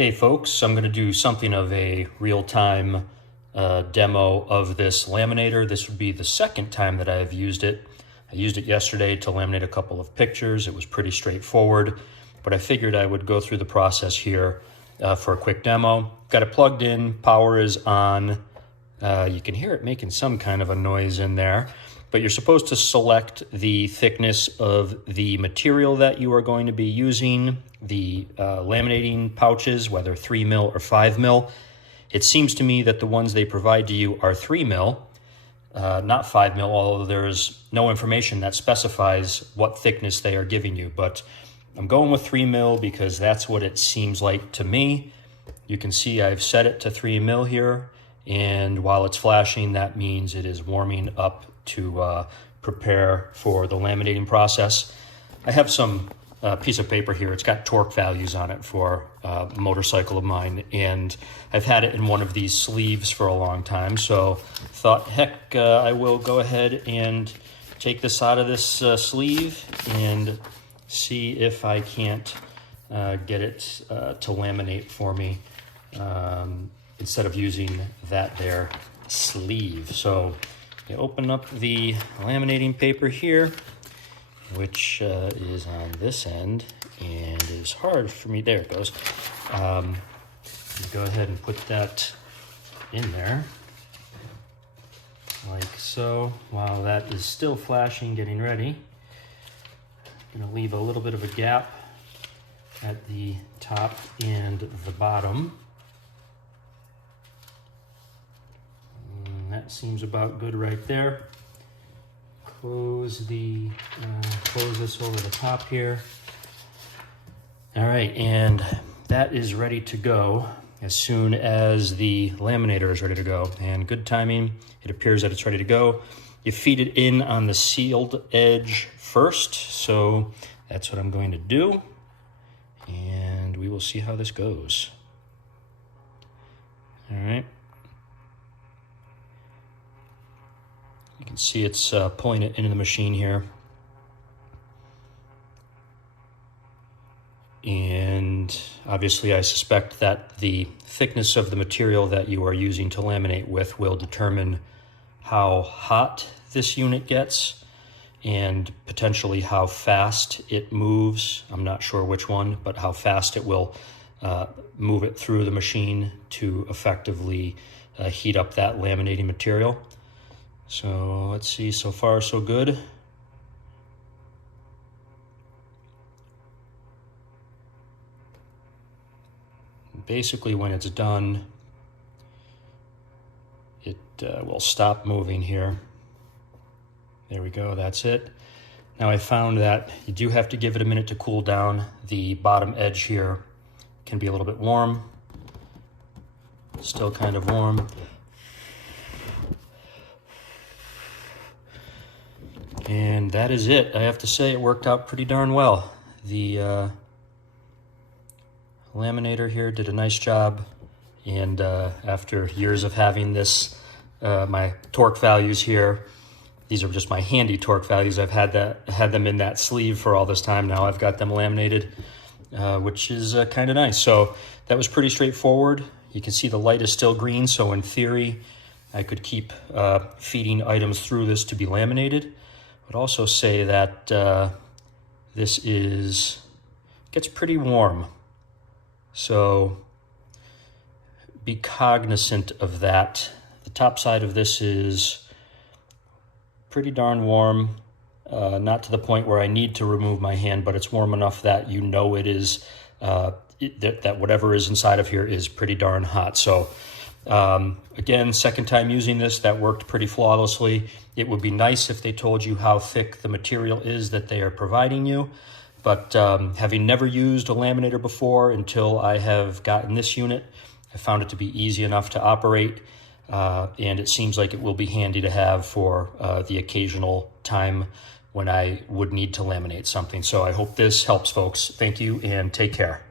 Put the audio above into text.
Hey folks, I'm going to do something of a real-time demo of this laminator. This would be the second time that I've used it. I used it yesterday to laminate a couple of pictures. It was pretty straightforward, but I figured I would go through the process here for a quick demo. Got it plugged in, power is on. You can hear it making some kind of a noise in there, but you're supposed to select the thickness of the material that you are going to be using, the laminating pouches, whether 3 mil or 5 mil. It seems to me that the ones they provide to you are 3 mil, not 5 mil, although there is no information that specifies what thickness they are giving you. But I'm going with 3 mil because that's what it seems like to me. You can see I've set it to 3 mil here, and while it's flashing, that means it is warming up to prepare for the laminating process. I have some piece of paper here. It's got torque values on it for a motorcycle of mine, and I've had it in one of these sleeves for a long time, so thought, heck, I will go ahead and take this out of this sleeve and see if I can't get it to laminate for me instead of using that there sleeve. So you open up the laminating paper here, which is on this end, and is hard for me. There it goes. Go ahead and put that in there, like so. While that is still flashing, getting ready, I'm gonna leave a little bit of a gap at the top and the bottom. And that seems about good right there. Close this over the top here. All right, and that is ready to go as soon as the laminator is ready to go. And good timing, it appears that it's ready to go. You feed it in on the sealed edge first, so that's what I'm going to do. And we will see how this goes. All right. You can see it's pulling it into the machine here. And obviously I suspect that the thickness of the material that you are using to laminate with will determine how hot this unit gets and potentially how fast it moves. I'm not sure which one, but how fast it will move it through the machine to effectively heat up that laminating material. So let's see, so far so good. Basically, when it's done, it will stop moving here. There we go, that's it. Now I found that you do have to give it a minute to cool down. The bottom edge here can be a little bit warm. Still kind of warm. And that is it. I have to say it worked out pretty darn well. The laminator here did a nice job, and after years of having this, my torque values here, these are just my handy torque values. I've had them in that sleeve for all this time. Now I've got them laminated, which is kind of nice. So that was pretty straightforward. You can see the light is still green, so in theory I could keep feeding items through this to be laminated. Would also say that this gets pretty warm, so be cognizant of that. The top side of this is pretty darn warm, not to the point where I need to remove my hand, but it's warm enough that you know it is that whatever is inside of here is pretty darn hot. So again, second time using this, that worked pretty flawlessly. It would be nice if they told you how thick the material is that they are providing you, but having never used a laminator before until I have gotten this unit, I found it to be easy enough to operate, and it seems like it will be handy to have for the occasional time when I would need to laminate something. So I hope this helps, folks. Thank you and take care.